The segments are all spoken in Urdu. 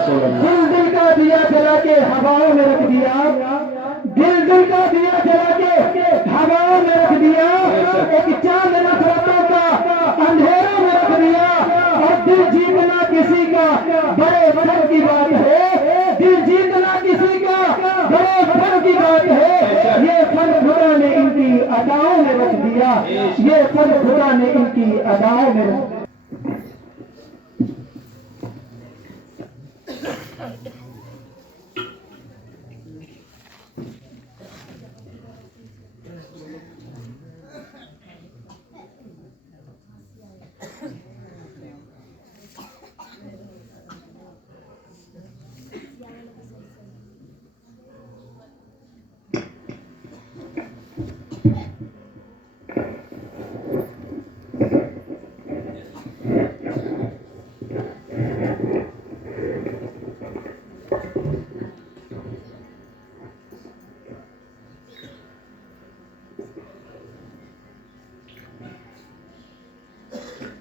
رسول اللہ. دل کا دیا جلا کے ہواؤں میں رکھ دیا، دل کا دیا جلا کے ہواؤں میں رکھ دیا، ایک چاند نفرتوں کا اندھیروں میں رکھ دیا. اور دل جیتنا کسی کا بڑے فن کی بات ہے، دل جیتنا کسی کا بڑے فن کی بات ہے. یہ فن خدا نے ان کی اداؤں میں رکھ دیا، یہ فن خدا نے ان کی اداؤں میں رکھ دیا.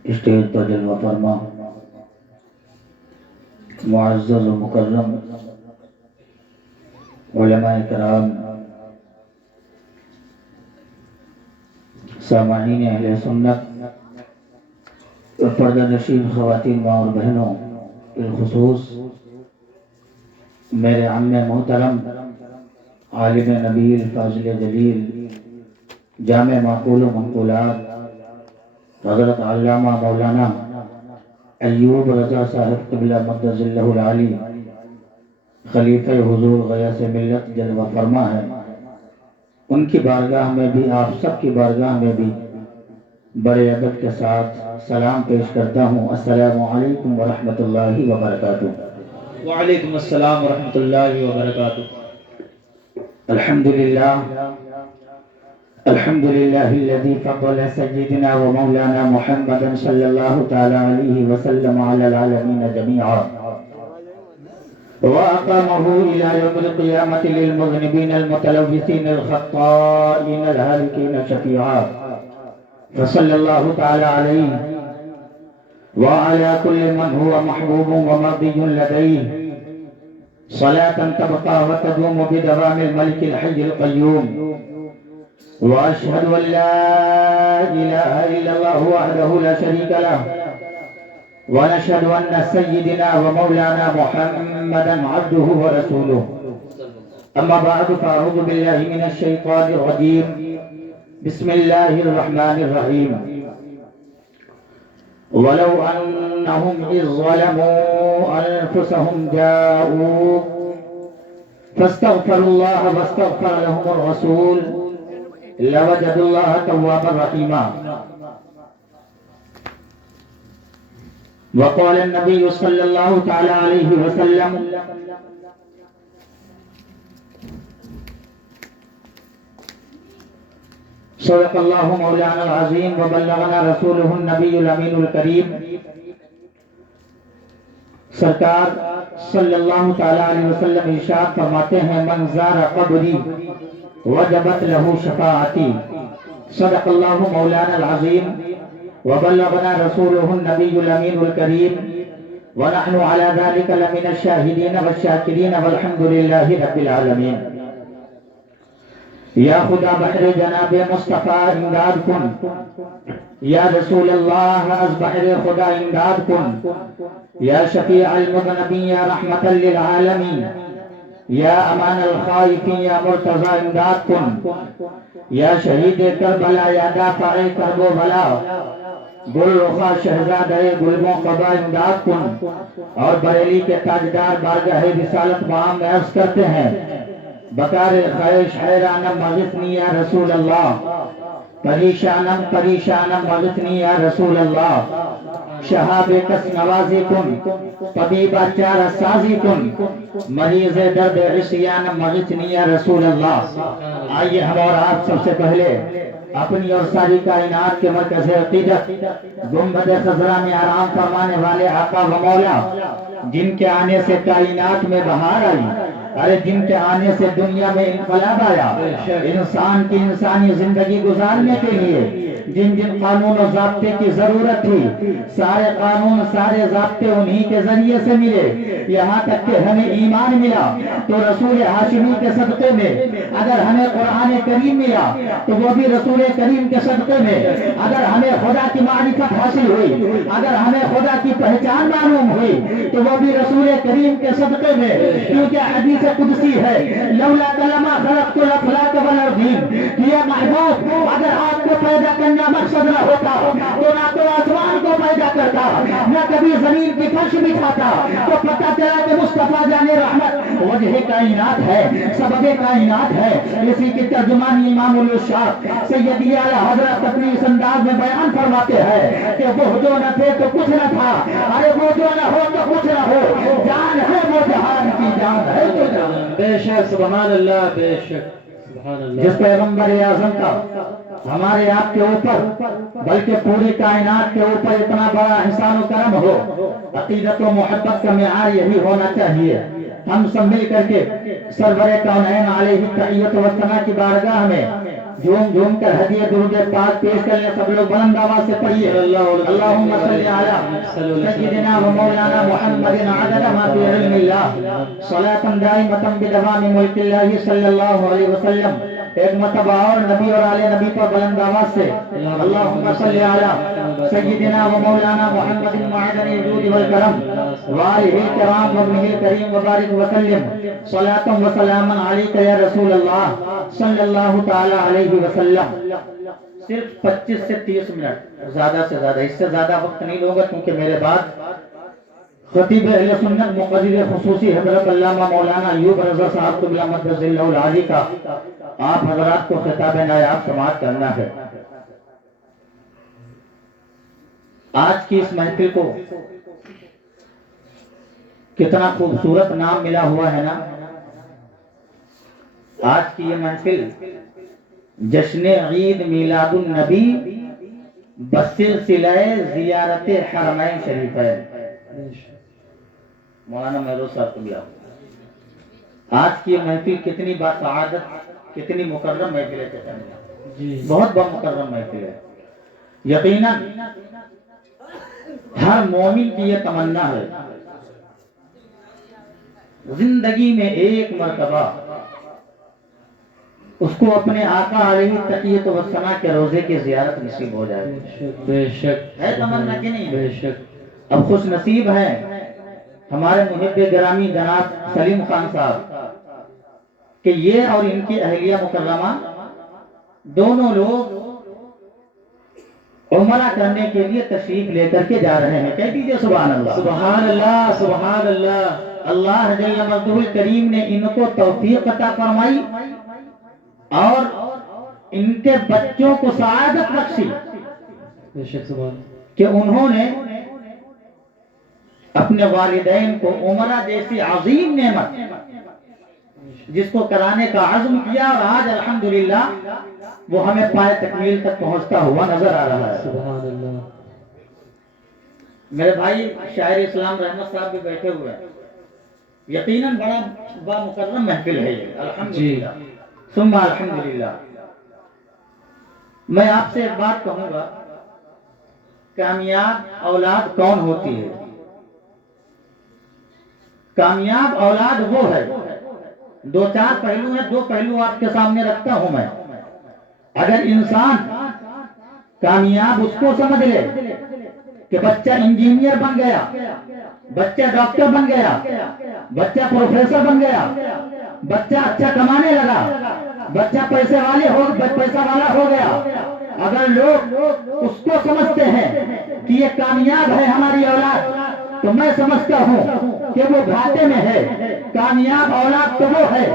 اسٹیج پر جلوہ فرما معزز و مکرم علماء کرام، سامعین اہل سنت، پردہ نشین خواتین ماں اور بہنوں، بالخصوص میرے عم محترم عالم نبیل فاضل جلیل جامع معقول و منقولات حضرت علامہ مولانا ایوب رضا صاحب قبلہ مقدس اللہ العالی خلیفہ حضور غیاث ملت جلوہ فرما ہے، ان کی بارگاہ میں بھی، آپ سب کی بارگاہ میں بھی بڑے ادب کے ساتھ سلام پیش کرتا ہوں. السلام علیکم ورحمۃ اللہ وبرکاتہ. وعلیکم السلام ورحمۃ اللہ وبرکاتہ. الحمد للہ الذي فضل سيدنا ومولانا محمدا صلی اللہ تعالی علیہ وسلم علی العالمین جميعا وأقامه إلى يوم القيامة للمذنبين المتلوثين الخطائين الهالكين شفيعا، فصلى الله تعالى عليه وعلى كل من هو محبوب ومرضي لديه صلاة تبقى وتدوم بدوام الملك الحي القيوم. وأشهد أن لا إله إلا الله وحده لا شريك له، ونشهد أن سيدنا ومولانا محمدا عبده ورسوله. أما بعد فأعوذ بالله من الشيطان الرجيم. بسم الله الرحمن الرحيم. ولو أنهم إذ ظلموا أنفسهم جاءوك فاستغفروا الله واستغفر لهم الرسول لوجدوا الله توابا رحيما. وقال النبي صلى الله تعالى عليه وسلم صدق الله مولانا العظيم وبلغنا رسوله النبي الأمين الكريم. سرکار صلی اللہ تعالی علیہ وسلم ارشاد فرماتے ہیں، من زار قبری وجبت له شفاعتی. صدق اللہ مولانا العظیم وبلغنا رسوله النبی الامین الکریم ونحن على ذلك لمن الشاہدین والشاکرین والحمد للہ رب العالمین. یا خدا بحر جناب مصطفیٰ امداد کن، یا رسول اللہ از بحر خدا امداد کن، یا شفیع المذنبین یا رحمت للعالمین، یا امان الخائفین یا مرتضی امداد کن، یا شہید کربلا یا دافع کرب و بلا، گل رخا شہزادہ گلبوں قبا امداد کن. اور بریلی کے تاجدار بارگاہ رسالت وہاں میں عرض کرتے ہیں، بکار خیش حیرانم مغثنی یا رسول اللہ، پریشانم پریشانم مغثنی یا رسول اللہ. شہاب کس نوازی کن، طبیبہ چارہ سازی کن، مریض درد عصیانم مغثنی یا رسول اللہ. آئیے ہم اور آپ سب سے پہلے اپنی اور ساری کائنات کے مرکز عقیدت گنبد خضرا میں آرام فرمانے والے آقا و مولا جن کے آنے سے کائنات میں بہار آئی، ارے جن کے آنے سے دنیا میں انقلاب آیا، انسان کی انسانی زندگی گزارنے کے لیے جن جن قانون و ضابطے کی ضرورت تھی، سارے قانون سارے ضابطے انہی کے ذریعے سے ملے، یہاں تک کہ ہمیں ایمان ملا تو رسول ہاشمی کے صدقے میں، اگر ہمیں قرآن کریم ملا تو وہ بھی رسول کریم کے صدقے میں، اگر ہمیں خدا کی معرفت حاصل ہوئی، اگر ہمیں خدا کی پہچان معلوم ہوئی تو وہ بھی رسول کریم کے صدقے میں، کیونکہ حدیث قدسی ہے لولا کلمہ خلقت الافلاک والارضین، کہ یہ محبوب اگر آپ کو پیدا کرنا مقصد نہ ہوتا تو نہ تو آسمان کو پیدا کرتا، نہ کبھی زمین کی فرش بچھاتا، تو پتہ چلا کہ مصطفیٰ جان رحمت وجہ کائنات ہے، سبب کائنات ہے۔ اسی کی ترجمانی امام الشاق سیدی اعلیٰ حضرت اپنی اس انداز میں بیان فرماتے ہیں کہ وہ جو نہ تھے تو کچھ نہ تھا، ارے وہ جو نہ ہو تو کچھ نہ ہو، جان ہے وہ جہان کی جان ہے تو جان۔ بے شک سبحان اللہ، بے شک سبحان اللہ۔ جس پیغمبر اعظم کا ہمارے آپ کے اوپر بلکہ پوری کائنات کے اوپر اتنا بڑا احسان و کرم ہو، عقیدت و محبت کا معیار یہی ہونا چاہیے۔ ہم سب مل کر کے سرور کونین علیہ تحیت و ثنا کی بارگاہ میں جھوم جھوم کر ہدیہ درود پاک پیش کر لیں۔ سب لوگ بلند آواز سے پڑھیے اللہم صلی علی سیدنا و مولانا محمد عدد ما فی علم اللہ صلاۃ دائمۃ بدوام ملک اللہ صلی اللہ علیہ وسلم۔ ایک مرتبہ اور نبی اور آل نبی پر بلند آواز سے اللہم صلی علی سیدنا و مولانا محمد معدن الجود والکرم وآلہ الکرام وابنہ الکریم وبارک وسلم صلاۃ و سلام علیک یا رسول اللہ صلی اللہ تعالی علیہ وسلم۔ صرف 25 سے 30 منٹ، زیادہ سے زیادہ، اس سے زیادہ وقت نہیں لوں گا کیونکہ میرے بعد خطیب اہل سنت مقرر خصوصی حضرت علامہ مولانا ایوب رضا صاحب قبلہ مدد اللہ العالی کا آپ حضرات کو خطاب نایاب سماعت کرنا ہے۔ آج کی اس محفل کو کتنا خوبصورت نام ملا ہوا ہے نا۔ آج کی یہ محفل جشن عید میلاد النبی بسلسلہ زیارت حرمین شریف ہے۔ مولانا محروز صاحب کو بلا۔ آج کی یہ محفل کتنی باسعادت، کتنی مکرم محفل ہے، بہت مکرم محفل ہے۔ یقیناً ہر مومن کی یہ تمنا ہے زندگی میں ایک مرتبہ اس کو اپنے آقا علیہ تقیت و ثنا کے روزے کی زیارت نصیب ہو جائے۔ بے شک ہے تمنا کہ نہیں؟ بے شک۔ اب خوش نصیب ہیں ہمارے محب گرامی جناب سلیم خان صاحب کہ یہ اور ان کی اہلیہ مکرمہ دونوں لوگ عمرہ کرنے کے لیے تشریف لے کر کے جا رہے ہیں۔ کہہ دیجئے سبحان اللہ، سبحان اللہ، سبحان اللہ۔ اللہ جل مجدہ الکریم نے ان کو توفیق عطا فرمائی اور ان کے بچوں کو سعادت بخشی بے شک سبحان کہ انہوں نے اپنے والدین کو عمرہ جیسی عظیم نعمت جس کو کرانے کا عزم کیا، اور آج الحمدللہ وہ ہمیں پائے تکمیل تک پہنچتا ہوا نظر آ رہا ہے۔ سبحان اللہ۔ میرے بھائی شاعر اسلام رحمت صاحب بھی بیٹھے ہوئے ہیں، یقیناً بڑا بامکرم محفل ہے یہ، الحمدللہ ثم الحمدللہ۔ میں آپ سے ایک بات کہوں گا، کامیاب اولاد کون ہوتی ہے؟ کامیاب اولاد وہ ہے، دو چار پہلو ہیں، دو پہلو آپ کے سامنے رکھتا ہوں میں۔ اگر انسان کامیاب اس کو سمجھ لے کہ بچہ انجینئر بن گیا، بچہ ڈاکٹر بن گیا، بچہ پروفیسر بن گیا، بچہ اچھا کمانے لگا، بچہ پیسہ والا ہو گیا، اگر لوگ اس کو سمجھتے ہیں کہ یہ کامیاب ہے ہماری اولاد، تو میں سمجھتا ہوں کہ وہ گھاٹے میں ہے۔ کامیاب اولاد تو وہ ہے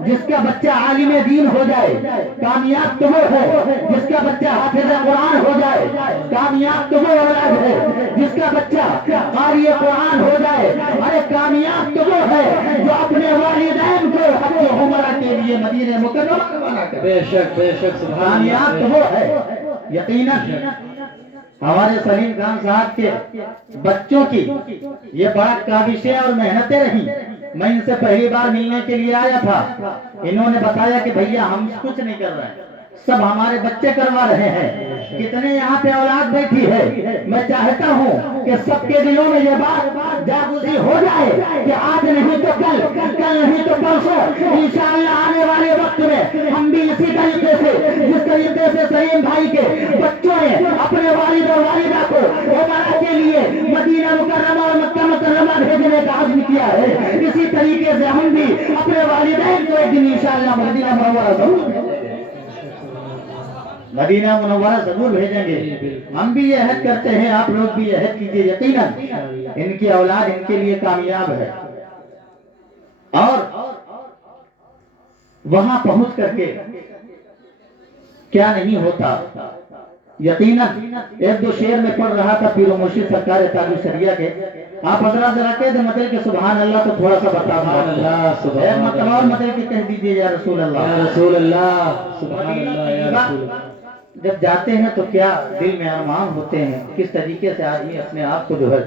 جس کا بچہ عالم دین ہو جائے، کامیاب تو وہ ہے جس کا بچہ حافظ قرآن ہو جائے، کامیاب تو وہ اولاد ہے جس کا بچہ قاری قرآن ہو جائے، ارے کامیاب تو وہ ہے جو اپنے والدین کو حج و عمرہ کے لیے مدینہ مکرمہ روانہ کرے۔ بے شک بے شک سبحان اللہ۔ کامیاب تو وہ ہے، یقیناً ہمارے سلیم خان صاحب کے بچوں کی یہ بڑا کاوشیں اور محنتیں رہیں. میں ان سے پہلی بار ملنے کے لیے آیا تھا. انہوں نے بتایا کہ بھیا ہم کچھ نہیں کر رہے ہیں, سب ہمارے بچے کروا رہے ہیں. کتنے یہاں پہ اولاد بیٹھی ہے, میں چاہتا ہوں کہ سب کے دلوں میں یہ بات جاگزی ہو جائے کہ آج نہیں تو کل, کل نہیں تو پرسوں, انشاءاللہ آنے والے وقت میں ہم بھی اسی طریقے سے, جس طریقے سے سلیم بھائی کے بچوں نے اپنے والد اور والدہ کو عمرہ کے لیے مدینہ مکرمہ اور مکہ مکرمہ بھیجنے کا عزم کیا ہے, اسی طریقے سے ہم بھی اپنے والدین کو ایک دن انشاءاللہ مدینہ منورہ ضرور بھیجیں گے. ہم بھی یہ عہد کرتے ہیں, آپ لوگ بھی یہ عہد کیجئے. یقیناً ان کی اولاد ان کے لیے کامیاب ہے, اور وہاں پہنچ کر کے کیا نہیں ہوتا. یقیناً ایک دو شعر میں پڑھ رہا تھا پیر و مرشد سرکار تاج الشریعہ کے. آپ حضرات ذرا کہہ دیں مطلب کہ سبحان اللہ تو تھوڑا سا بتا دیں, ایک مطلب اور مطلب کہ کہہ دیجئے یا رسول اللہ, یا رسول اللہ, سبحان اللہ یا رسول اللہ. جب جاتے ہیں تو کیا دل میں ارمان ہوتے ہیں, کس طریقے سے آدمی اپنے آپ کو جو ہے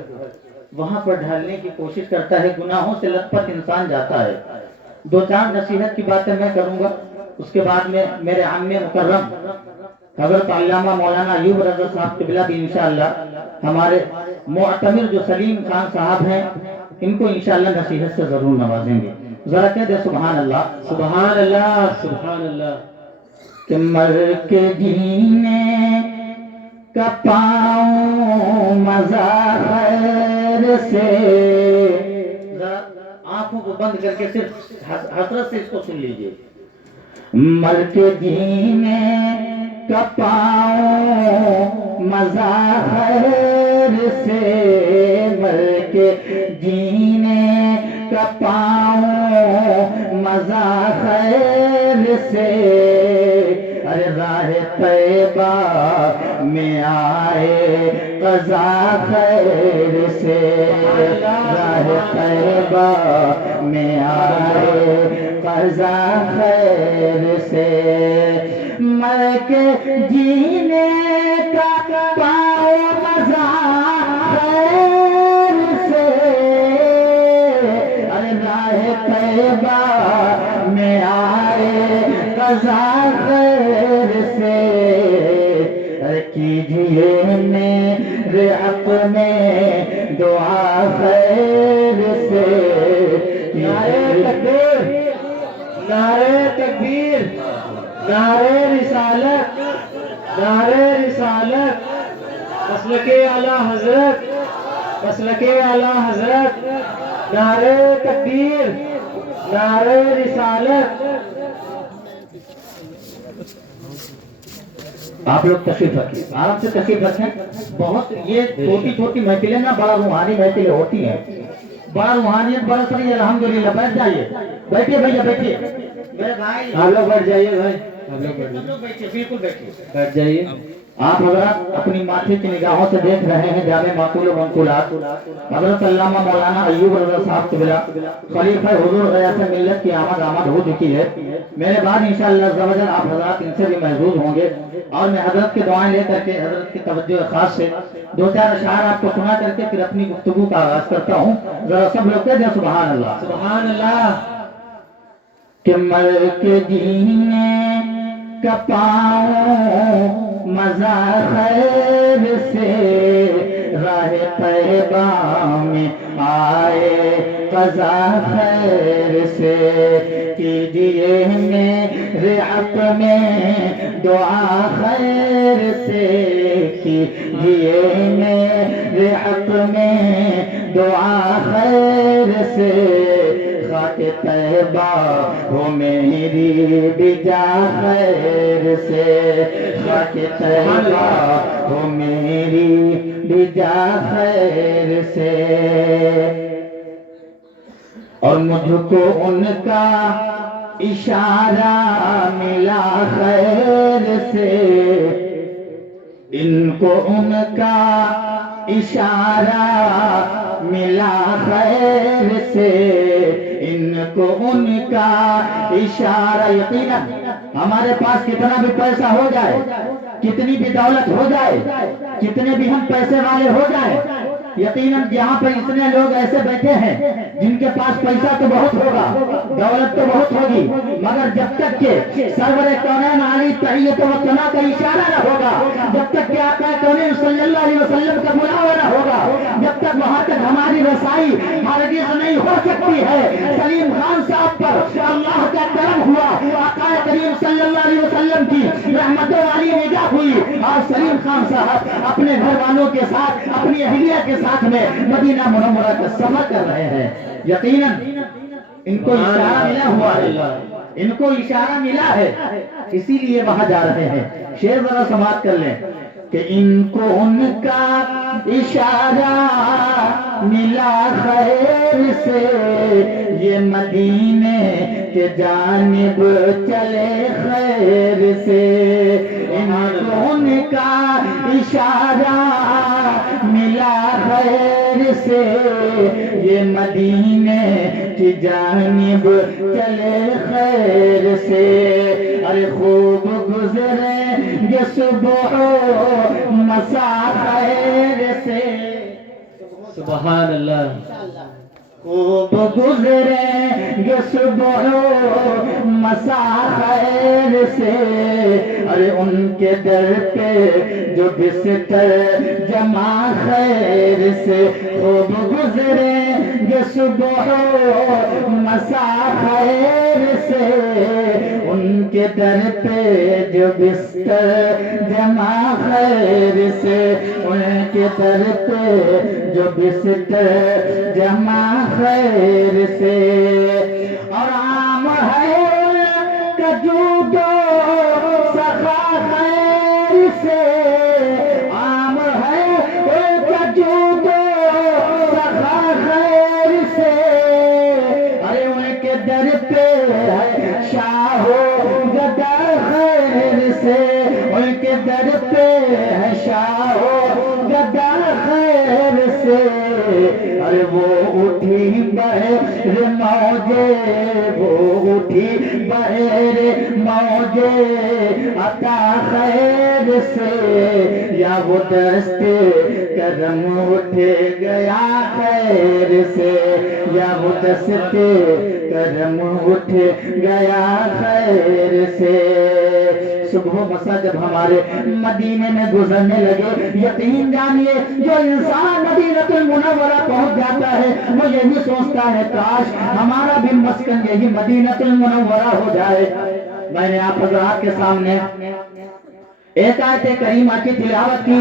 وہاں پر ڈھالنے کی کوشش کرتا ہے. گناہوں سے لت پت انسان جاتا ہے. دو چار نصیحت کی باتیں میں کروں گا, اس کے بعد میں میرے عام مکرم حضرت علامہ مولانا ایوب رضا صاحب قبلہ بھی انشاءاللہ ہمارے معتمر جو سلیم خان صاحب ہیں ان کو انشاءاللہ نصیحت سے ضرور نوازیں گے. ذرا کہہ دے سبحان اللہ, سبحان اللہ, سبحان اللہ. کہ مر کے جینے کا پاؤں مزہ خیر سے, آنکھوں کو بند کر کے صرف حسرت سے اس کو سن لیجئے. مر کے جینے کا پاؤں مزہ خیر سے, مر کے جینے کا پاؤں مزہ خیر سے, ارے راہ طیبہ میں آئے قضا خیر سے, راہ طیبہ میں آئے قضا خیر سے. مر کے جینے کا پاؤں مزہ خیر سے, ارے راہ طیبہ میں آئے قضا خیر سے, کیجئے میرے حق میں دعا خیر سے. نعرہ تکبیر, نعرہ تکبیر, نعرہ رسالت, نعرہ رسالت, مسلک اعلیٰ حضرت, مسلک اعلیٰ حضرت, نعرہ تکبیر, نعرہ رسالت. آپ لوگ تشریف رکھیں, آرام سے تشریف رکھیں. بہت یہ چھوٹی چھوٹی محفلیں نا بڑا روحانی محفلیں ہوتی ہیں, بڑا روحانیت برس رہی ہے. الحمدللہ بیٹھ جائیے, بیٹھیے بھیا بیٹھیے, میرے بھائی آپ لوگ بیٹھ جائیے بھائی, بیٹھیے, بالکل بیٹھیے. بیٹھ جائیے. آپ حضرات اپنی ماتھے کی نگاہوں سے دیکھ رہے ہیں جامع معقول و منقولات حضرت علامہ مولانا ایوب رضا صاحب قبلہ خلیفہ حضور غیاث ملت کی آمد ہو چکی ہے. میرے بعد انشاءاللہ عز و جل آپ حضرات ان سے بھی محظوظ ہوں گے, اور میں حضرت کی دعائیں لے کر کے حضرت کی توجہ خاص سے دو چار اشعار آپ کو سنا کر کے پھر اپنی گفتگو کا آغاز کرتا ہوں. ذرا سب لوگ کہہ دیں سبحان اللہ, سبحان اللہ. کہ مر کے جینے کا پاؤں مزہ خیر سے, راہ طیبہ میں آئے قضا خیر سے, کیجئے میرے حق میں دعا خیر سے, کیجئے میرے حق میں دعا خیر سے. خاک طیبہ ہو میری بجا خیر سے, خاک طیبہ ہو میری بجا خیر سے. اور مجھ کو ان کا اشارہ ملا خیر سے, ان کو ان کا اشارہ ملا خیر سے, ان کو ان کا اشارہ. یقیناً ہمارے پاس کتنا بھی پیسہ ہو جائے, کتنی بھی دولت ہو جائے, کتنے بھی ہم پیسے والے ہو جائیں، یقیناً یہاں پر اتنے لوگ ایسے بیٹھے ہیں جن کے پاس پیسہ تو بہت ہوگا، دولت تو بہت ہوگی، مگر جب تک کہ سرور کونین علی تحیت و ثنا کا اشارہ نہ ہوگا، جب تک کہ آقا کونین صلی اللہ علیہ وسلم کا بلاوا نہ ہوگا، جب تک وہاں تک ہماری رسائی ہرگز نہیں ہو سکتی ہے۔ سلیم خان صاحب پر اللہ کا کرم ہوا، آقا کریم صلی اللہ علیہ وسلم کی رحمتوں والی نگاہ ہوئی، اور سلیم خان صاحب اپنے گھر والوں کے ساتھ، اپنی اہلیہ کے ساتھ میں مدینہ منورہ کا سفر کر رہے ہیں۔ یقیناً ان کو اشارہ ملا ہوا ہے، ان کو اشارہ ملا ہے، اسی لیے وہاں جا رہے ہیں۔ شعر ذرا سماعت کر لیں کہ ان کو ان کا اشارہ ملا خیر سے، یہ مدینے کے جانب چلے خیر سے، ان کو ان کا اشارہ ملا خیر سے، یہ مدینے کی جانب چلے خیر سے، ارے خوب گزرے یہ صبح مساء خیر سے، سبحان اللہ، خوب گزرے یہ صبح مساء خیر سے، ارے ان کے در پہ جو بستر جمع خیر سے، خوب گزرے یہ صبح مساء خیر سے، ان کے در پہ جو بستر جمع خیر سے، ان کے در پہ جو بستر جمع خیر سے، اور عام ہے کجود و سخا خیر سے، عام ہے کجود و سخا خیر سے، ارے ان کے در پہ ہے شاہ و گدا خیر سے، ان کے در پہ ہے شاہ و گدا خیر سے، ارے وہ اٹھی بہر موجے، وہ اٹھی بہر موجے عطا خیر سے، یا وہ دست کرم اٹھ گیا خیر سے، یا وہ دست کرم اٹھ گیا خیر سے۔ صبح و مساء جب ہمارے مدینے میں گزرنے لگے، یقین جانیے جو انسان مدینہ المنورہ پہنچ جاتا ہے وہ یہی سوچتا ہے کاش ہمارا بھی مسکن یہی مدینہ المنورہ ہو جائے۔ میں نے آپ حضرات کے سامنے ایک آیت کریمہ کی تلاوت کی،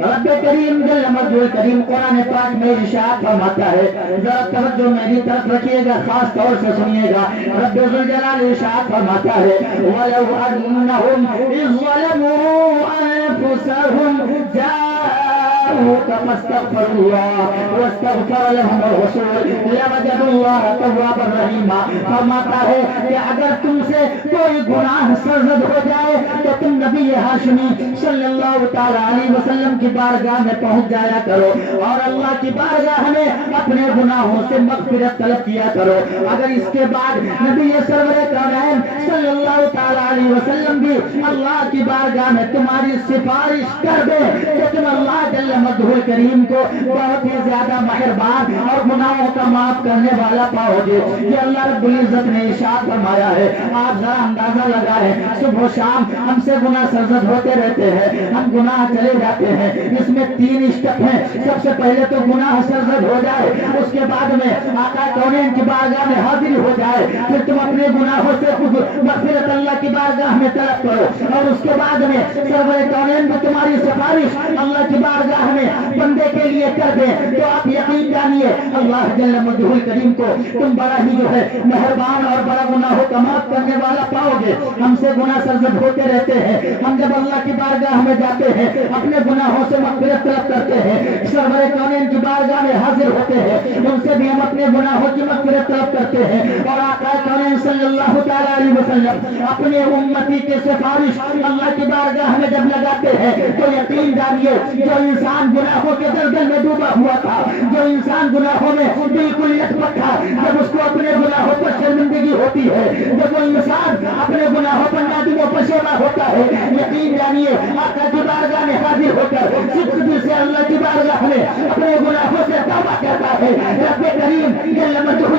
رب کریم جل مجدہ کریم قرآن پاک میں ارشاد فرماتا ہے، ذرا توجہ میری طرف رکھیے گا، خاص طور سے سنیے گا۔ رب ذوالجلال ارشاد فرماتا ہے، وَلَوْ أَنَّهُمْ إِذْ ظَلَمُوا أَنفُسَهُمْ جَاءُوكَ فَاسْتَغْفَرُوا اللَّهَ وَاسْتَغْفَرَ لَهُمُ الرَّسُولُ لَوَجَدُوا اللَّهَ تَوَّابًا رَحِيمًا۔ فرماتا ہے کہ اگر تم سے کوئی گناہ سرزد ہو جائے تو تم نبی ہاشمی صلی اللہ تعالی علیہ وسلم کی بارگاہ میں پہنچ جایا کرو اور اللہ کی بارگاہ میں اپنے گناہوں سے مغفرت طلب کیا کرو۔ اگر اس کے بعد نبی سرور کونین صلی اللہ تعالی علیہ وسلم بھی اللہ کی بارگاہ میں تمہاری سفارش کر دے تو تم اللہ جل مجدہ کریم کو بہت ہی زیادہ مہربان اور گناہوں کا معاف کرنے والا پاؤ گے۔ یہ اللہ رب العزت نے ارشاد فرمایا ہے۔ آپ ذرا اندازہ لگائیں، صبح و شام ہم سے گناہ سرزد ہوتے رہتے ہیں، ہم گناہ چلے جاتے ہیں۔ اس میں 3 اسٹیپ ہیں۔ سب سے پہلے تو گناہ سرزد ہو جائے، اس کے بعد میں آقا کونین کی بارگاہ میں حاضر ہو جائے، پھر تم اپنے گناہوں سے خود مغفرت اللہ کی بارگاہ میں طلب کرو، اور اس کے بعد میں سرور کونین بھی تمہاری سفارش اللہ کی بارگاہ میں بندے کے لیے کر دیں تو آپ یقین جانیے اللہ جل مجدہ کریم کو تم بڑا ہی جو ہے مہربان اور بڑا گناہوں کا معاف کرنے والا پاؤ گے۔ ہم سے گناہ سرزد ہوتے رہتے ہیں، ہم جب اللہ کی بارگاہ میں جاتے ہیں اپنے گناہوں سے مغفرت طلب کرتے ہیں، سرور کونین کی بارگاہ میں حاضر ہوتے ہیں، ان سے بھی ہم اپنے گناہوں کی مغفرت طلب کرتے ہیں، اور آقا کونین صلی اللہ تعالی علیہ وسلم اپنے امتی کے سفارش اللہ کی بارگاہ میں جب لگاتے ہیں تو یقین جانیے جو انسان گناہوں کے دلدل میں ڈوبا ہوا تھا، جو انسان گناہوں میں بالکل لٹپٹ تھا، جب اس کو اپنے گناہوں پر شرمندگی ہوتی ہے، جب وہ انسان اپنے گناہوں پر نادم و پشیماں ہوتا ہے، یقین جانیے آقا کی بارگاہ میں حاضر ہو کر صدق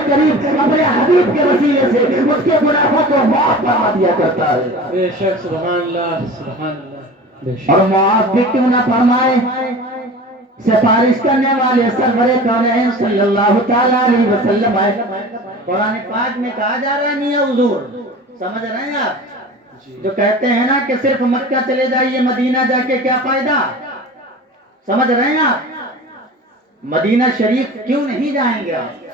کریم اپنے حبیب کے وسیلے سے اس کے گناہوں کو معاف فرما دیا کرتا ہے. بے شک سبحان اللہ سبحان اللہ بے شک. اور معاف بھی کیوں نہ فرمائے، سفارش کرنے والے سرور کونین صلی اللہ تعالیٰ علیہ وسلم ہے. قرآن پاک میں کہا جا رہا نہیں ہے حضور، سمجھ رہے ہیں آپ؟ جو کہتے ہیں نا کہ صرف مکہ چلے جائیے، مدینہ جا کے کیا فائدہ، سمجھ رہے ہیں آپ؟ مدینہ شریف کیوں نہیں جائیں گے آپ؟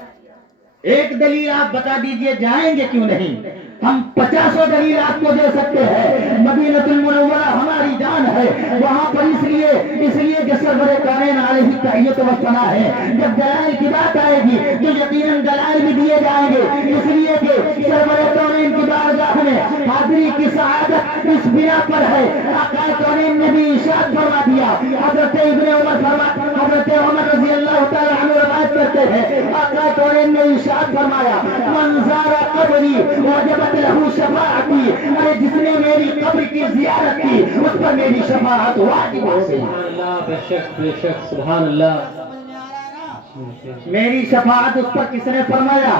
ایک دلیل آپ بتا دیجئے جائیں گے کیوں نہیں؟ ہم 50 دلیل آپ کو دے سکتے ہیں. مدینہ المنورہ ہماری جان ہے، وہاں پر اس لیے کہ سرور کونین علیہ تحیت و ثنا ہے. جب دلائل کی بات آئے گی تو یقیناً دلائل بھی دیے جائیں گے، اس لیے کہ سرور کونین کی بارگاہ میں حاضری کی سعادت اس بنا پر ہے. آقا کونین نے بھی ارشاد فرما دیا، حضرت عمر رضی اللہ تعالیٰ عنہ روایت کرتے ہیں، آقا کونین نے ارشاد فرمایا، من زار قبری وجبت لہو شفاعتی، ارے جس نے میری قبر کی زیارت کی اس پر میری شفاعت واجب ہو گئی. سبحان اللہ بے شک بے شک سبحان اللہ. میری شفاعت اس پر کس نے فرمایا؟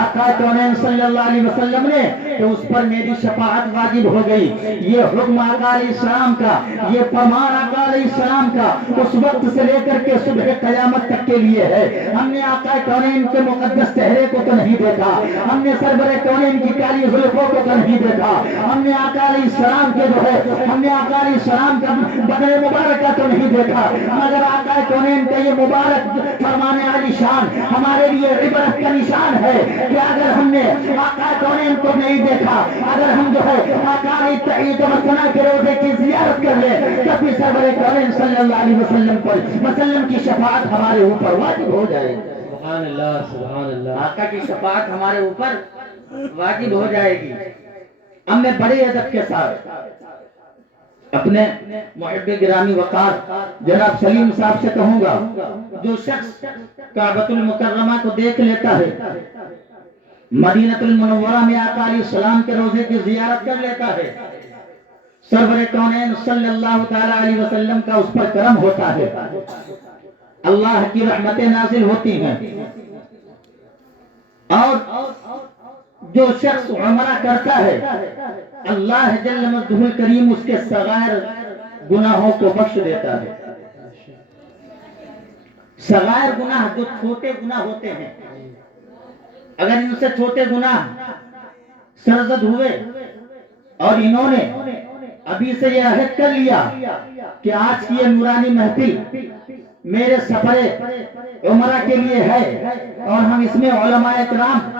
آقا کونین صلی اللہ علیہ وسلم نے، کہ اس پر میری شفاعت واجب ہو گئی. یہ حکم آقا علیہ السلام کا، یہ فرمان آقا علیہ السلام کا اس وقت سے لے کر کے صبح قیامت تک کے لیے ہے. ہم نے آقا کونین کے مقدس چہرے کو تو نہیں دیکھا، ہم نے سرور کونین کی کالی زلفوں کو تو نہیں دیکھا، ہم نے آقا علیہ السلام کے جو ہے ہم نے آقا علیہ السلام کا بدن مبارکہ تو نہیں دیکھا، مگر آقا کونین کا یہ مبارک فرمان علی شان ہمارے لیے عبرت کا نشان ہے کہ اگر ہم نے آقا کونین کو نہیں دیکھا، اگر ہم جو ہے آقا علیہ تحیت و ثنا کے روضے کی زیارت کر لیں، تب بھی سرور کونین صلی اللہ علیہ وسلم کی شفاعت ہمارے اوپر واجب ہو جائے گی. سبحان اللہ سبحان اللہ. آقا کی شفاعت ہمارے اوپر واجب ہو جائے گی. اب میں بڑے ادب کے ساتھ اپنے محب گرامی وقار جناب سلیم صاحب سے کہوں گا، جو شخص کعبۃ المکرمہ کو دیکھ لیتا ہے، مدینہ المنورہ میں آقا علیہ السلام کے روضے کی زیارت کر لیتا ہے، سرور کونین صلی اللہ تعالیٰ علیہ وسلم کا اس پر کرم ہوتا ہے، اللہ کی رحمتیں نازل ہوتی ہیں. اور جو شخص عمرہ کرتا ہے، اللہ جل مجدہ الکریم اس کے صغائر گناہوں کو بخش دیتا ہے. صغائر گناہ جو چھوٹے گناہ ہوتے ہیں، اگر ان سے چھوٹے گناہ سرزد ہوئے اور انہوں نے ابھی سے یہ عہد کر لیا کہ آج کی یہ نورانی محفل میرے سفر عمرہ کے لیے ہے، اور ہم اس میں علماء اکرام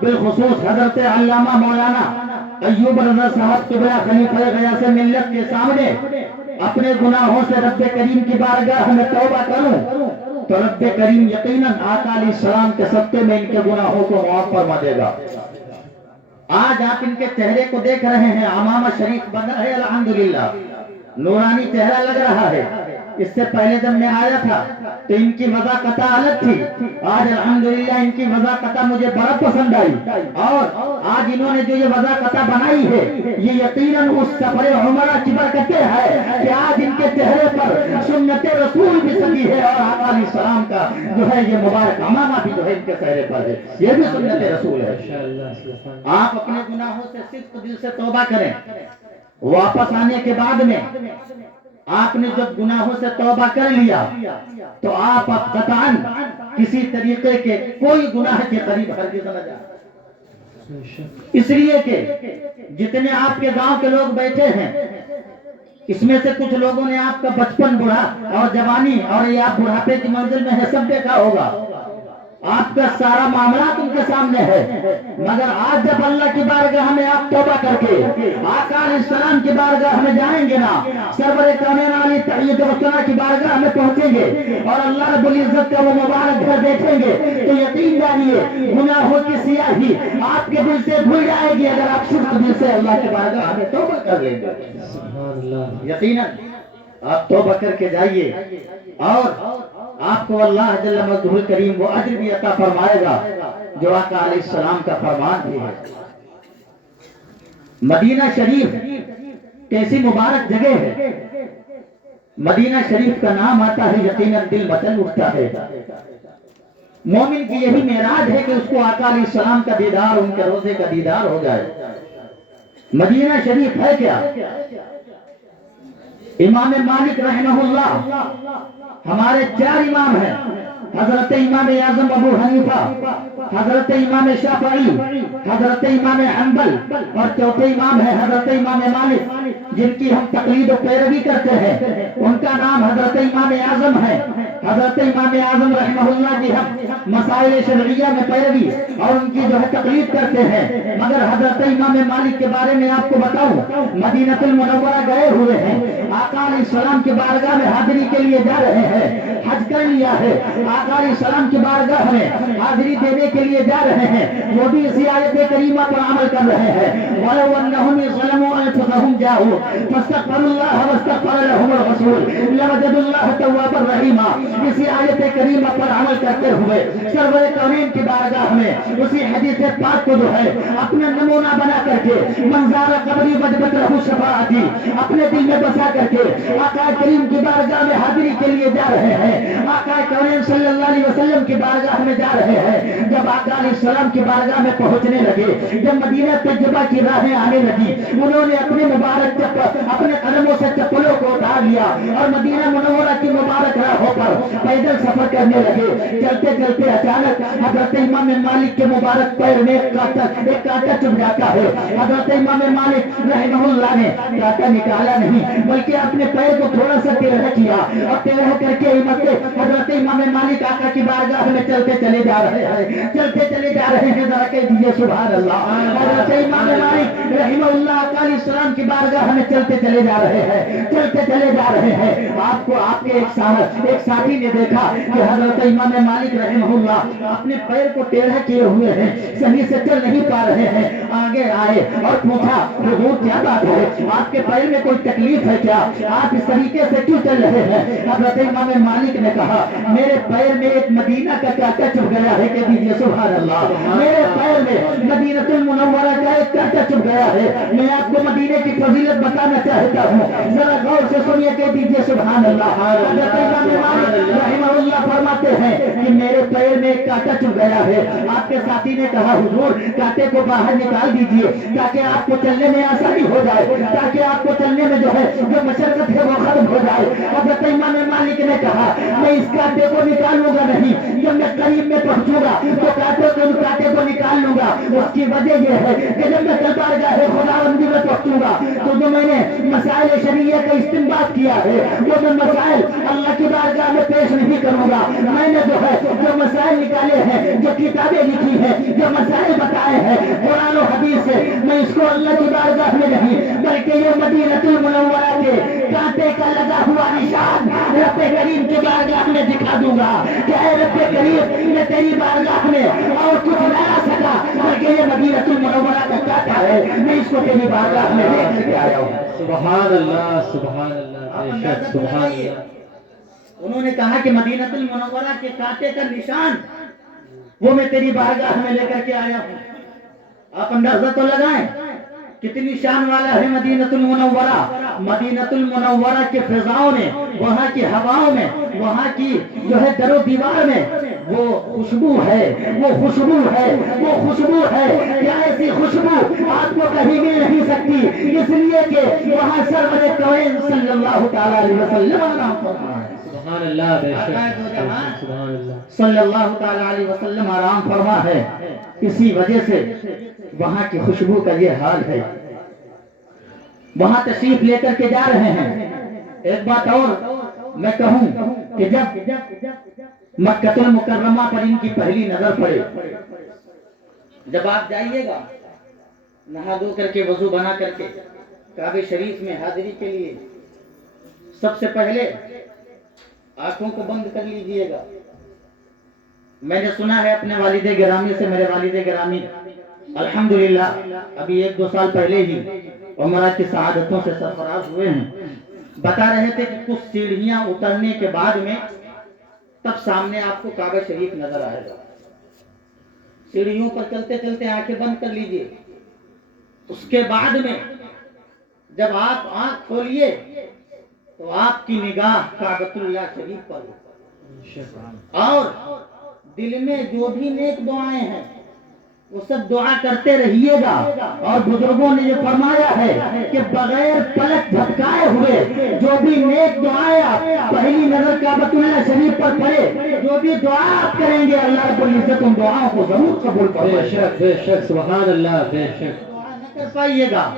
بالخصوص حضرت علامہ مولانا ایوب رضا صاحب قبلہ خلیفہ غیاث ملت کے سامنے اپنے گناہوں سے رب کریم کی بارگاہ میں توبہ کروں، تو رب کریم یقیناً آقا علیہ السلام کے صدقے میں ان کے گناہوں کو معاف فرما دے گا. آج آپ ان کے چہرے کو دیکھ رہے ہیں، عمامہ شریف بنا ہے الحمدللہ، نورانی چہرہ لگ رہا ہے. اس سے پہلے جب میں آیا تھا تو ان کی وضاحت الگ تھی، آج الحمدللہ ان کی وضاحت مجھے بڑا پسند آئی. اور آج انہوں نے جو یہ وضاحت بنائی ہے، یہ یقیناً اس سفر عمرہ کی برکتیں ہے کہ آج ان کے چہرے پر سنت رسول بھی سکی ہے، اور آقا علیہ السلام کا جو ہے یہ مبارک عمامہ بھی جو ہے ان کے چہرے پر ہے، یہ بھی سنت رسول ہے. آپ اپنے گناہوں سے صدق دل سے توبہ کریں. واپس آنے کے بعد میں آپ نے جب گناہوں سے توبہ کر لیا تو آپ قطعاً کسی طریقے کے کوئی گناہ کے قریب ہرگز نہ جائیں. اس لیے کہ جتنے آپ کے گاؤں کے لوگ بیٹھے ہیں، اس میں سے کچھ لوگوں نے آپ کا بچپن بڑھا اور جوانی اور یہ آپ بڑھاپے کی منزل میں ہے سب دیکھا ہوگا. آپ کا سارا معاملات ان کے سامنے ہے، مگر آج جب اللہ کی بارگاہ میں آپ توبہ کر کے آقا علیہ السلام کی بارگاہ میں جائیں گے نا، سرور کونین علیہ تحیت و ثنا کی بارگاہ میں پہنچیں گے اور اللہ رب العزت کا وہ مبارک گھر دیکھیں گے، تو یقین جانیے گناہوں کی سیاہی آپ کے دل سے دھل جائے گی اگر آپ صرف دل سے اللہ کی بارگاہ میں توبہ کر لیں گے. یقیناً آپ توبہ کر کے جائیے اور آپ کو اللہ جل مجدہ الکریم وہ اجر بھی عطا فرمائے گا جو آقا علیہ السلام کا فرمان بھی ہے. مدینہ شریف کیسی مبارک جگہ ہے. مدینہ شریف کا نام آتا ہے یقیناً دل مچل اٹھتا ہے. مومن کی یہی معراج ہے کہ اس کو آقا علیہ السلام کا دیدار، ان کے روزے کا دیدار ہو جائے۔ مدینہ شریف ہے کیا؟ امام مالک رحمہ اللہ، ہمارے 4 امام ہیں، حضرت امام اعظم ابو حنیفہ، حضرت امام شافعی، حضرت امام حنبل، اور چوتھے امام ہے حضرت امام مالک، جن کی ہم تقلید و پیروی کرتے ہیں۔ ان کا نام حضرت امام اعظم ہے۔ حضرت امام اعظم رحمہ اللہ کی ہم مسائل شرعیہ میں پیروی اور ان کی جو ہے تقلید کرتے ہیں۔ مگر حضرت امام مالک کے بارے میں آپ کو بتاؤں، مدینہ المنورہ گئے ہوئے ہیں، آقا علیہ السلام کی بارگاہ میں حاضری کے لیے جا رہے ہیں، حج کر لیا ہے، آقا علیہ السلام کی بارگاہ میں حاضری دینے کے لیے جا رہے ہیں، وہ بھی اسی آیت کریمہ پر عمل کر رہے ہیں۔ وَلَوْ أَنَّهُمْ ظَلَمُوا أَنفُسَهُمْ جَاءُوا فَاسْتَغْفَرُوا اللَّهَ وَاسْتَغْفَرَ لَهُمُ الرَّسُولُ لَوَجَدُوا اللَّهَ تَوَّابًا رَحِيمًا۔ اسی آیت کریمہ پر عمل کرتے ہوئے سرور کونین کی بارگاہ میں اسی حدیث پاک کو جو ہے اپنا نمونہ بنا کر کے، منظار قبری وجبت رہو شفاعتی، اپنے دل میں بسا کر کے آقا کریم کی بارگاہ میں حاضری کے لیے جا رہے ہیں، آقا کریم صلی اللہ علیہ وسلم کی بارگاہ میں جا رہے ہیں۔ جب آقا علیہ السلام کی بارگاہ میں پہنچنے لگے، جب مدینہ تجربہ کی راہیں آنے لگی، انہوں نے اپنے مبارک اپنے قدموں سے چپلوں کو اتار لیا اور مدینہ منورہ کی مبارک راہوں پر پیدل سفر کرنے لگے۔ چلتے چلتے اچانک حضرت امام مالک کے مبارک پیر میں ایک کانٹا چبھ جاتا ہے۔ حضرت امام مالک رحمہ اللہ نے کانٹا نکالا نہیں، بلکہ اپنے پیر کو تھوڑا سا ٹیڑھا کیا اور ٹیڑھا کر کے حضرت امام مالک آقا کی بارگاہ میں چلتے چلے جا رہے ہیں، چلتے چلے جا رہے ہیں۔ ذرا کہہ دیجیے سبحان اللہ۔ حضرت امام مالک رحمہ اللہ آقا علیہ السلام کی بارگاہ میں چلتے چلے جا رہے ہیں، چلتے چلے جا رہے ہیں۔ آپ کو آپ کے ایک ساتھی نے دیکھا کہ حضرت امام مالک رحمہ اللہ اپنے پیر کو ٹیڑھا کیے ہوئے ہیں، صحیح سے چل نہیں پا رہے ہیں۔ آگے آئے اور پوچھا، حضور کیا بات ہے، آپ کے پیر میں کوئی تکلیف ہے کیا، آپ اس طریقے سے کیوں چل رہے ہیں؟ حضرت امام مالک نے کہا، میرے پیر میں ایک مدینہ کا کانٹا چبھ گیا ہے۔ کہہ دیجیے سبحان اللہ۔ میرے پیر میں مدینہ المنورہ کا ایک کانٹا چبھ گیا ہے۔ میں آپ کو مدینے کی فضیلت بتانا چاہتا ہوں، ذرا غور سے سنیے، کہہ دیجیے سبحان اللہ۔ حضرت امام مالک رحمہ اللہ فرماتے ہیں کہ میرے پیر میں ایک کانٹا چبھ گیا ہے۔ آپ کے ساتھی نے کہا، حضور کانٹے کو باہر نکال دیجیے تاکہ آپ کو چلنے میں آسانی ہو جائے، تاکہ آپ کو چلنے میں جو ہے جو مشقت ہے وہ ختم ہو جائے۔ حضرت امام مالک نے کہا، میں اس کانٹے کو نکالوں گا نہیں، جب میں قریب میں پہنچوں گا تو کانٹے کو نکال لوں گا۔ اس کی وجہ یہ ہے کہ جب میں بارگاہ خداوندی میں پہنچوں گا تو جو میں نے مسائل شریعہ کا استنباط کیا ہے وہ میں مسائل اللہ کی بارگاہ میں پیش نہیں کروں گا۔ میں نے جو ہے جو مسائل نکالے ہیں، جو کتابیں لکھی ہیں، جو مسائل بتائے ہیں قرآن و حدیث سے، میں اس کو اللہ کی بارگاہ میں نہیں بلکہ یہ مدینہ المنورہ کے کانٹے کا لگا ہوا نشان رب کریم کی بارگاہ میں دکھا دوں گا کہ اے رب کریم، میں تیری بارگاہ میں اور کچھ نہ لا سکا بلکہ یہ مدینہ المنورہ کا کانٹا ہے، میں اس کو تیری بارگاہ میں لے کر کے آیا ہوں۔ سبحان اللہ، سبحان اللہ، بے شک سبحان اللہ۔ انہوں نے کہا کہ مدینہ المنورہ کے کانٹے کا نشان وہ میں تیری بارگاہ میں لے کر کے آیا ہوں۔ آپ اندازہ تو لگائیں کتنی شان والا ہے مدینہ المنورہ۔ مدینہ المنورہ کے فضاؤں میں، وہاں کی ہواؤں میں، وہاں کی جو ہے در و دیوار میں وہ خوشبو ہے، وہ خوشبو ہے، وہ خوشبو ہے۔ کیا ایسی خوشبو آپ کو کہیں مل نہیں سکتی، اس لیے کہ وہاں سرور کونین صلی اللہ تعالی علیہ وسلم آرام فرما ہے۔ سبحان اللہ، بے شک سبحان اللہ، صلی اللہ تعالی علیہ وسلم آرام فرما ہے، اسی وجہ سے وہاں کی خوشبو کا یہ حال ہے۔ وہاں تشریف لے کر کے جا رہے ہیں۔ ایک بات اور میں کہوں کہ جب مکہ المکرمہ پر ان کی پہلی نظر پڑے، جب آپ جائیے گا نہا دھو کر کے وضو بنا کر کے کعبہ شریف میں حاضری کے لیے، سب سے پہلے آنکھوں کو بند کر لیجئے گا۔ میں نے سنا ہے اپنے والد گرامی سے، میرے والد گرامی الحمدللہ ابھی 1-2 سال پہلے ہی عمرہ کی سعادتوں سے سرفراز ہوئے ہیں، بتا رہے تھے کہ کچھ سیڑھیاں اترنے کے بعد میں تب سامنے آپ کو کعبہ شریف نظر آئے گا۔ سیڑھیوں پر چلتے چلتے آنکھیں بند کر لیجئے، اس کے بعد میں جب آپ آنکھ کھولیے تو آپ کی نگاہ کعبۃ اللہ شریف پر ہو، اور دل میں جو بھی نیک دعائیں ہیں وہ سب دعا کرتے رہیے گا. اور بزرگوں نے یہ فرمایا ہے کہ بغیر پلک جھپکائے ہوئے جو بھی نیک دعائیں آپ پہلی نظر کعبۃ اللہ شریف پر پڑے، جو بھی دعا آپ کریں گے اللہ رب العزت ان دعاؤں کو ضرور قبول بے فرمائے. شک بے شک سبحان اللہ بے شک. دعا نہ کر پائیے گا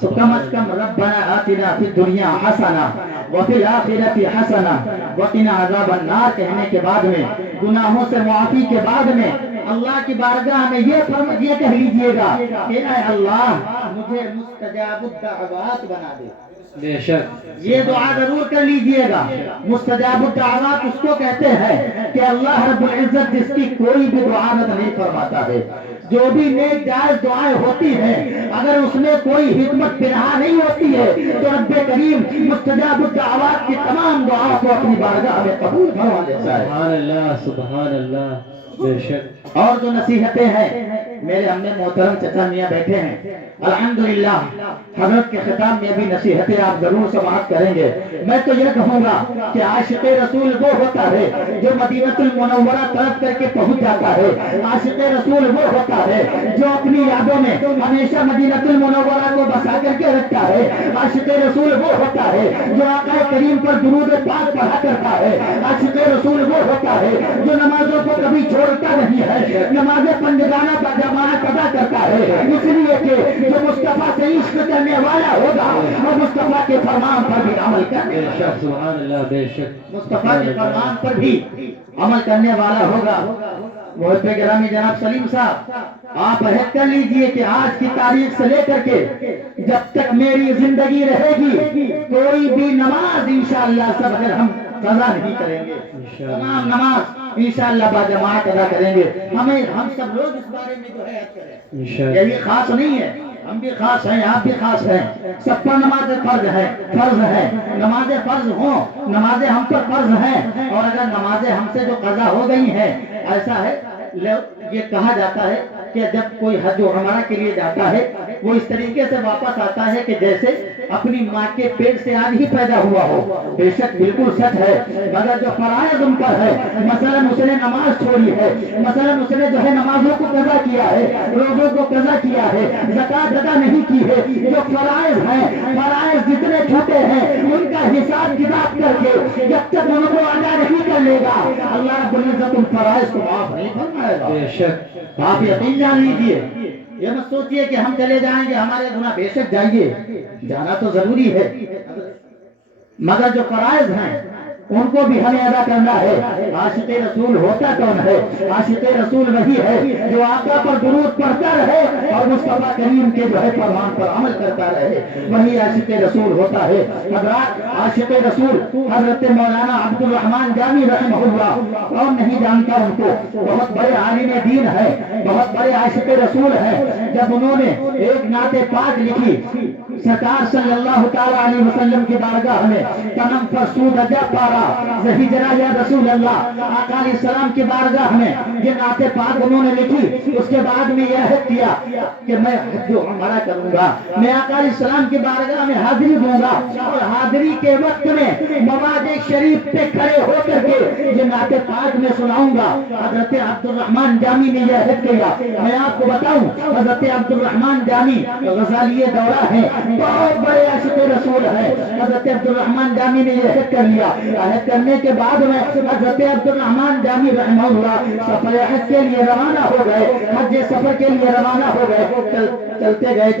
تو کم از کم ربنا آتنا فی الدنیا حسنہ وفی الآخرۃ حسنہ وقنا عذاب النار کہنے کے بعد میں، گناہوں سے معافی کے بعد میں اللہ کی بارگاہ میں یہ کہہ لیجئے گا کہ اے اللہ مجھے مستجاب الدعوات بنا دے. بے شک یہ دعا ضرور کر لیجئے گا. مستجاب الدعوات اس کو کہتے ہیں کہ اللہ رب العزت جس کی کوئی بھی دعا رد نہیں فرماتا ہے. جو بھی نیک جائز دعائیں ہوتی ہیں اگر اس میں کوئی حکمت پنہا نہیں ہوتی ہے تو رب کریم مستجاب الدعوات کی تمام دعاؤں کو اپنی بارگاہ میں قبول فرما لیتا ہے. سبحان اللہ سبحان اللہ بے شک. اور جو نصیحتیں ہیں میرے ہم نے محترم چچا میاں بیٹھے ہیں الحمدللہ حضرت کے خطاب میں بھی نصیحتیں آپ ضرور سماعت کریں گے. میں تو یہ کہوں گا کہ عاشق رسول وہ ہوتا ہے جو مدینہ المنورہ طرف کر کے پہنچ جاتا ہے. عاشق رسول وہ ہوتا ہے جو اپنی یادوں میں ہمیشہ مدینہ المنورہ کو بسا کر کے رکھتا ہے. عاشق رسول وہ ہوتا ہے جو آقا کریم پر درود پاک پڑھا کرتا ہے. عاشق رسول وہ ہوتا ہے جو نمازوں کو کبھی چھوڑتا نہیں ہے، نماز پنجگانہ پر جماعت ادا کرتا ہے. اس لیے کہ جو مصطفیٰ سے عشق کرنے والا ہوگا وہ مصطفیٰ کے فرمان پر بھی عمل کرنے بے شک سبحان اللہ بے شک. مصطفیٰ کے فرمان پر بھی عمل کرنے والا ہوگا. محب گرامی جناب سلیم صاحب آپ عہد کر لیجئے کہ آج کی تاریخ سے لے کر کے جب تک میری زندگی رہے گی کوئی بھی نماز انشاءاللہ سب اگر ہم قضا نہیں کریں گے، تمام نماز انشاءاللہ با جماعت ادا کریں گے. ہم سب لوگ اس بارے میں جو ہے عہد کریں. یہی خاص نہیں ہے، ہم بھی خاص ہیں، آپ بھی خاص ہیں. سب پر نماز فرض ہے. نماز فرض ہوں، نمازیں ہم پر فرض ہیں. اور اگر نمازیں ہم سے جو قضا ہو گئی ہیں، ایسا ہے یہ کہا جاتا ہے کہ جب کوئی حج و عمرہ کے لیے جاتا ہے وہ اس طریقے سے واپس آتا ہے کہ جیسے اپنی ماں کے پیٹ سے آج ہی پیدا ہوا ہو. بے شک بالکل سچ ہے. مگر جو فرائض ان پر ہے، مثلا اس نے نماز چھوڑی ہے، مثلا اس نے جو ہے نمازوں کو قضا کیا ہے، روزوں کو قضا کیا ہے، زکات ادا نہیں کی ہے، جو فرائض ہیں، فرائض جتنے چھوٹے ہیں ان کا حساب کتاب کر کے جب تک ان کو ادا نہیں کر لے گا اللہ رب العزت ان فرائض کو معاف نہیں فرمائے گا. بے شک آپ یقین جان لیجیے، یہ مت سوچئے کہ ہم چلے جائیں گے ہمارے گناہ، بے شک جائیے، جانا تو ضروری ہے، مگر جو فرائض ہیں ان کو بھی ہمیں ادا کرنا ہے. عاشق رسول ہوتا کون ہے؟ عاشق رسول وہی ہے جو آقا پر درود پڑھتا رہے اور مصطفیٰ کریم کے جو ہے فرمان پر عمل کرتا رہے، وہی عاشق رسول ہوتا ہے. حضرات عاشق رسول حضرت مولانا عبد الرحمن جامی رحمہ اللہ، کون نہیں جانتا ان کو، بہت بڑے عالم دین ہے، بہت بڑے عاشق رسول ہے. جب انہوں نے ایک نعت پاک لکھی سرکار صلی اللہ تعالی علیہ وسلم کی بارگاہ میں، تنم فرسود جا پارا زہی جرا یا رسول اللہ، آقا علیہ السلام کی بارگاہ میں یہ نعت پاک انہوں نے لکھی. اس کے بعد میں یہ عہد کیا کہ میں حج و عمرہ کروں گا، میں آقا علیہ السلام کی بارگاہ میں حاضری دوں گا. اور حاضری کے وقت میں مواد شریف پہ کھڑے ہو کر کے یہ نعت پاک میں سناؤں گا. حضرت عبد الرحمن جامی نے یہ عہد کیا. میں آپ کو بتاؤں حضرت عبد الرحمن جامی غزالی دورہ ہے، بہت بڑے عاشق رسول ہیں. حضرت عبد الرحمن جامی نے یہ عہد کر لیا. عہد کرنے کے بعد میں حضرت عبد الرحمن جامی رحمہ اللہ سفر حج کے لیے روانہ ہو گئے، حج سفر کے لیے روانہ ہو گئے. چلتے گئے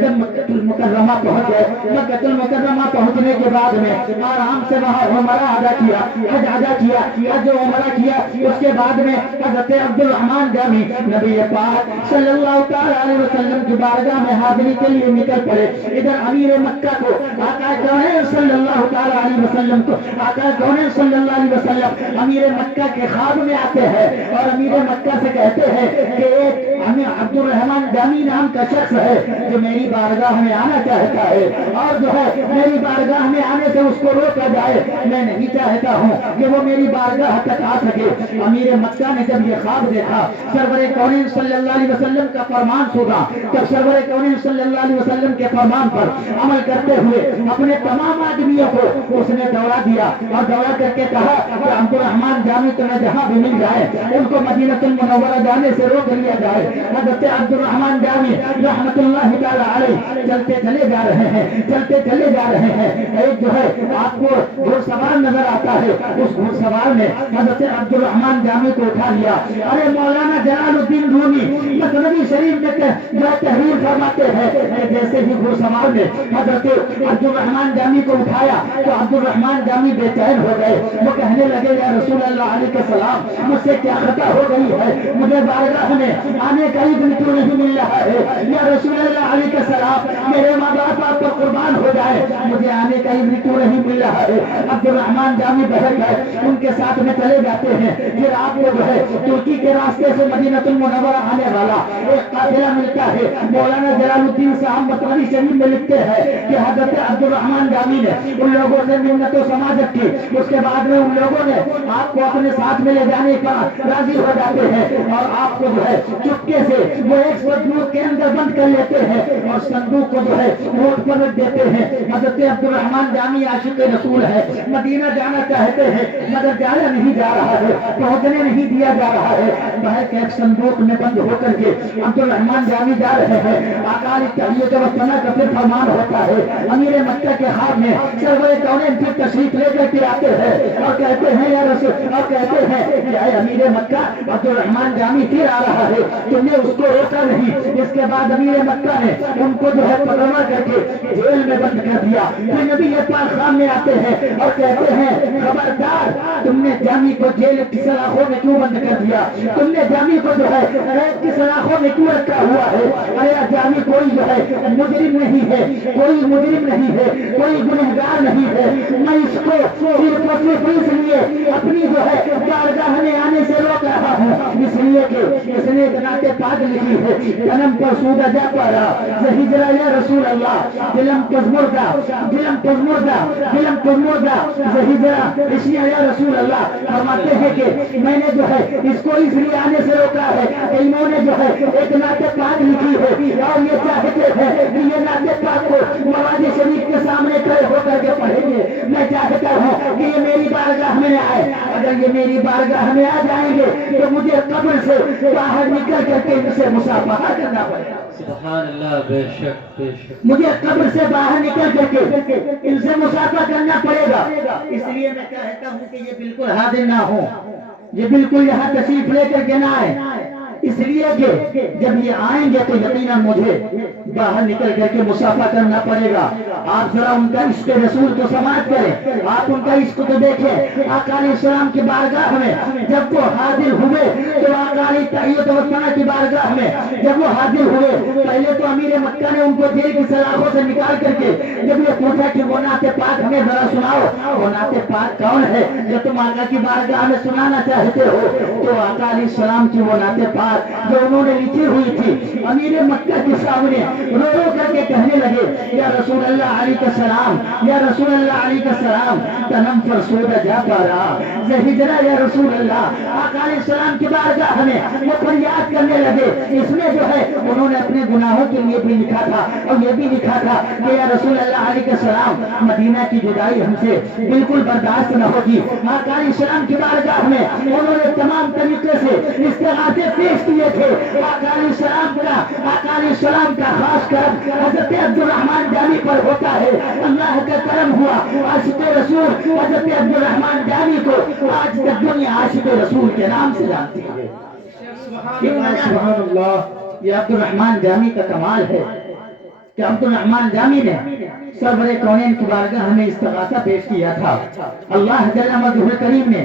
جب مکہ المکرمہ پہنچ گئے، مکہ المکرمہ پہنچنے کے بعد میں آرام سے وہاں عمرہ ادا کیا، حج ادا کیا، حج و عمرہ کیا. اس کے بعد میں حضرت عبد الرحمن جامی نبی پاک صلی اللہ تعالی علیہ وسلم کی بارگاہ میں حاضری کے لیے نکل پڑے. ادھر امیر مکہ کو آقا کونین صلی اللہ تعالی علیہ وسلم کو آقا کونین صلی اللہ علیہ وسلم امیر مکہ کے خواب میں آتے ہیں اور امیر مکہ سے کہتے ہیں کہ ایک عبد الرحمن جامی نام کا شخص ہے جو میری بارگاہ میں آنا چاہتا ہے اور جو ہے میری بارگاہ میں آنے سے اس کو روکا جائے، میں نہیں چاہتا ہوں کہ وہ میری بارگاہ تک آ سکے۔ امیر مکہ نے جب یہ خواب دیکھا، سرور کونین صلی اللہ علیہ وسلم کا فرمان سنا، جب سرور کونین صلی اللہ علیہ وسلم کے فرمان پر عمل کرتے ہوئے اپنے تمام آدمیوں کو اس نے دوڑا دیا اور دوڑا کر کے کہا کہ عبد الرحمن جامی تمہیں جہاں بھی مل جائے ان کو مدینہ المنورہ جانے سے روک لیا جائے۔ حضرت عبد الرحمن جامی رحمت اللہ تعالی علیہ چلتے چلے جا رہے ہیں، چلتے چلے جا رہے ہیں۔ ایک جو ہے آپ کو گھوڑ سوار نظر آتا ہے، اس گھوڑ سوار نے حضرت عبد الرحمن جامی کو اٹھا لیا۔ ارے مولانا جلال الدین رومی مثنوی شریف میں جو تحریر فرماتے ہیں، جیسے ہی گھوڑ سوار نے حضرت عبد الرحمن جامی کو اٹھایا تو عبد الرحمن جامی بے چین ہو گئے۔ وہ کہنے لگے یا رسول اللہ علیہ السلام مجھ سے کیا خطا ہو گئی ہے، مجھے بارگاہ میں آنے کا اذن کیوں نہیں مل رہا ہے؟ یا رسول اللہ علیہ السلام میرے ماں باپ آپ پر قربان ہو جائے، مجھے آنے کا اذن کیوں نہیں مل رہا ہے؟ عبد الرحمن جامی بہت ہے، ان کے ساتھ میں چلے جاتے ہیں۔ پھر آپ کو جو ہے ترکی کے راستے سے مدینہ المنورہ آنے والا ایک قافلہ ملتا ہے۔ مولانا جلال الدین صاحب مطلبی شریف میں لکھتے ہیں کہ حضرت عبد الرحمن جامی نے ان لوگوں سے منت و سماجت کی، اس کے بعد میں ان لوگوں نے آپ کو اپنے ساتھ میں لے جانے کا راضی ہو جاتے ہیں اور آپ کو جو ہے چپکے سے وہ ایک صندوق کے اندر بند کر لیتے ہیں اور صندوق کو جو ہے روڈ پر رکھ دیتے ہیں۔ حضرت عبد الرحمن جامی عاشق رسول ہے، مدینہ جانا چاہتے ہیں مگر جایا نہیں جا رہا ہے، پہنچنے نہیں دیا جا رہا ہے۔ بہر کے ایک صندوق میں بند ہو کر کے عبد الرحمن جامی جا رہے ہیں۔ آقا علیہ تحیت و ثنا کا پھر فرمان ہوتا ہے، امیر مکہ کے خواب میں سرور کونین پھر تشریف لے کر کے آتے ہیں اور کہتے ہیں یا رسول، اور کہتے ہیں کہ اے امیر مکہ عبد الرحمن جامی پھر آ رہا ہے، تم نے اس کو روکا نہیں۔ اس کے بعد امیر مکہ نے ان کو جو ہے پکڑوا کر کے جیل میں بند کر دیا۔ پھر نبی پاک سامنے آتے ہیں اور کہتے ہیں خبردار، تم نے جامی کو جیل کی سلاخوں میں کیوں بند کر دیا؟ تم نے جامی کو جو ہے ریت کی سلاخوں میں کیوں رکھا ہوا ہے؟ ارے جامی کوئی جو ہے مجرم نہیں ہے، کوئی مجرم نہیں ہے، کوئی گنہگار نہیں ہے، میں اس کو صرف اور صرف اس لیے اپنی جو ہے بارگاہ میں آنے سے روک رہا ہوں، اس لیے کہ اس نے ایک نعت پاک لکھی ہے، جنم پر سودہ جا پارا زہجرا یا رسول اللہ، دلم پزمردہ دلم پزمردہ دلم پزمردہ زہجرا اشیا یا رسول اللہ۔ فرماتے ہیں کہ میں نے جو ہے اس کو اس لیے آنے سے روکا ہے کہ انہوں نے جو ہے ایک نعت پاک لکھی ہے اور یہ چاہتے ہیں کہ یہ نعت پاک کو مواد شریف کے سامنے کھڑے ہو کر کے پڑھیں گے۔ میں چاہتا ہوں کہ یہ میری بارگاہ میں آئے، اگر یہ میری بارگاہ میں آ جائیں گے تو مجھے قبر سے باہر نکل کر کے ان سے مصافحہ کرنا پڑے گا۔ سبحان اللہ، بے شک بے شک۔ مجھے قبر سے باہر نکل کر کے ان سے مصافحہ کرنا پڑے گا۔ اس لیے میں چاہتا ہوں کہ یہ بالکل حاضر نہ ہو، یہ بالکل یہاں تشریف لے کر کے نہ آئے، اس لیے کہ جب یہ آئیں گے تو یقیناً مجھے باہر نکل کر کے مصافحہ کرنا پڑے گا۔ آپ ذرا ان کا عشق رسول کو سماعت کریں، آپ ان کا عشق کو دیکھیں۔ آقا علیہ السلام کی بارگاہ میں جب وہ حاضر ہوئے تو آقا علیہ تحیت و ثنا کی بارگاہ میں جب وہ حاضر ہوئے، پہلے تو امیر مکہ نے ان کو جیل کی سلاخوں سے نکال کر کے جب یہ پوچھا کہ وہ نعت پاک ہمیں ذرا سناؤ، وہ نعت پاک کون ہے جو تم آقا کی بارگاہ میں سنانا چاہتے ہو؟ تو آقا علیہ السلام کی وہ نعت پاک جو انہوں نے لکھی ہوئی تھی امیر مکہ کے سامنے رو رو کر کے کہنے لگے یا رسول اللہ علیہ السلام، یا رسول اللہ علیہ السلام، تنم فرسودہ جا پارا زہجرا یا رسول اللہ۔ آقا علیہ السلام کی بارگاہ میں وہ فریاد کرنے لگے۔ اس میں جو ہے انہوں نے اپنے گناہوں کے لیے بھی لکھا تھا اور یہ بھی لکھا تھا کہ یا رسول اللہ علیہ السلام، مدینہ کی جدائی ہم سے بالکل برداشت نہ ہوگی۔ آقا علیہ السلام کی بارگاہ میں انہوں نے تمام طریقے سے استغاثے پیش کیے تھے۔ آقا علیہ السلام کا خاص کرم حضرت عبد الرحمن جامی پر ہوتا ہے۔ اللہ کا کرم ہوا، عاشق رسول حضرت عبد الرحمن جامی کو آج تک دنیا عاشق رسول کے نام سے جانتی ہے۔ سبحان اللہ، یہ عبد الرحمن جامی کا کمال ہے کہ عبد الرحمن جامی نے سرور کونین کی بارگاہ میں استغاثہ پیش کیا تھا۔ اللہ جل مجدہ کریم نے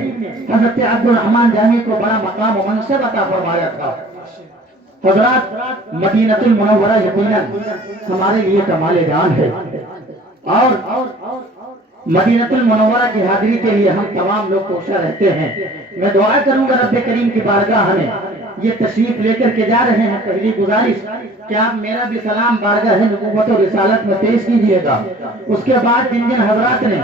حضرت عبد الرحمن جامی کو بڑا مقام و منصب عطا فرمایا تھا۔ حضرات، مدینہ المنورہ یقیناً ہمارے لیے کمال جان ہے اور مدینہ المنورہ کی حاضری کے لیے ہم تمام لوگ کوشاں رہتے ہیں۔ میں دعا کروں گا رب کریم کی بارگاہ میں یہ تشریف لے کر کے جا رہے ہیں، پہلی گزارش کہ آپ میرا بھی سلام بارگاہ نبوت و رسالت میں پیش کیجئے گا۔ اس کے بعد جن جن حضرات نے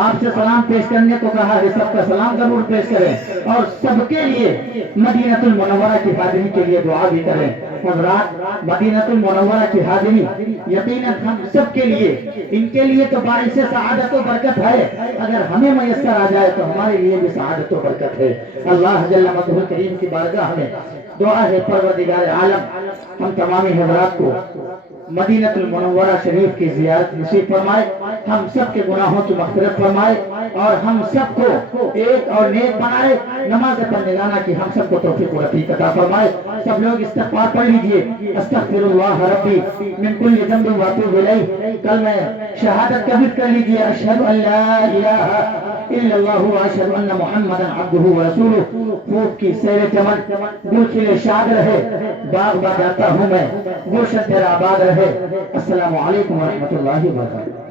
آپ سے سلام پیش کرنے کو کہا ہے سب کا سلام ضرور پیش کریں، اور سب کے لیے مدینہ المنورہ کی حاضری کے لیے دعا بھی کریں۔ حضرات، مدینہ المنورہ کی حاضری یقیناً ہم سب کے لیے، ان کے لیے تو باعث سعادت و برکت ہے، اگر ہمیں میسر آ جائے تو ہمارے لیے بھی سعادت و برکت ہے۔ اللہ جل مجدہ کریم کی بارگاہ میں دعا ہے پروردگار عالم ہم تمامی حضرات کو مدینہ المنورہ شریف کی زیارت نصیب فرمائے، ہم سب کے گناہوں کی مغفرت فرمائے، اور ہم سب کو ایک اور نیک بنائے، نماز بندگانہ کی ہم سب کو توفیق و رفیق عطا فرمائے۔ سب لوگ استغفار پڑھ لیجئے، استغفر اللہ ربی من کل ذنب واتوب الیہ، کلمہ شہادت کا ذکر کر لیجئے، اشہد ان لا الہ الا اللہ واشہد ان محمدا عبدہ ورسولہ۔ خوب کی سیر چمن، گل کھلے شاد رہے، باغ باغ آتا ہوں میں، گلشن تیرا آباد رہے۔ السلام علیکم ورحمۃ اللہ وبرکاتہ۔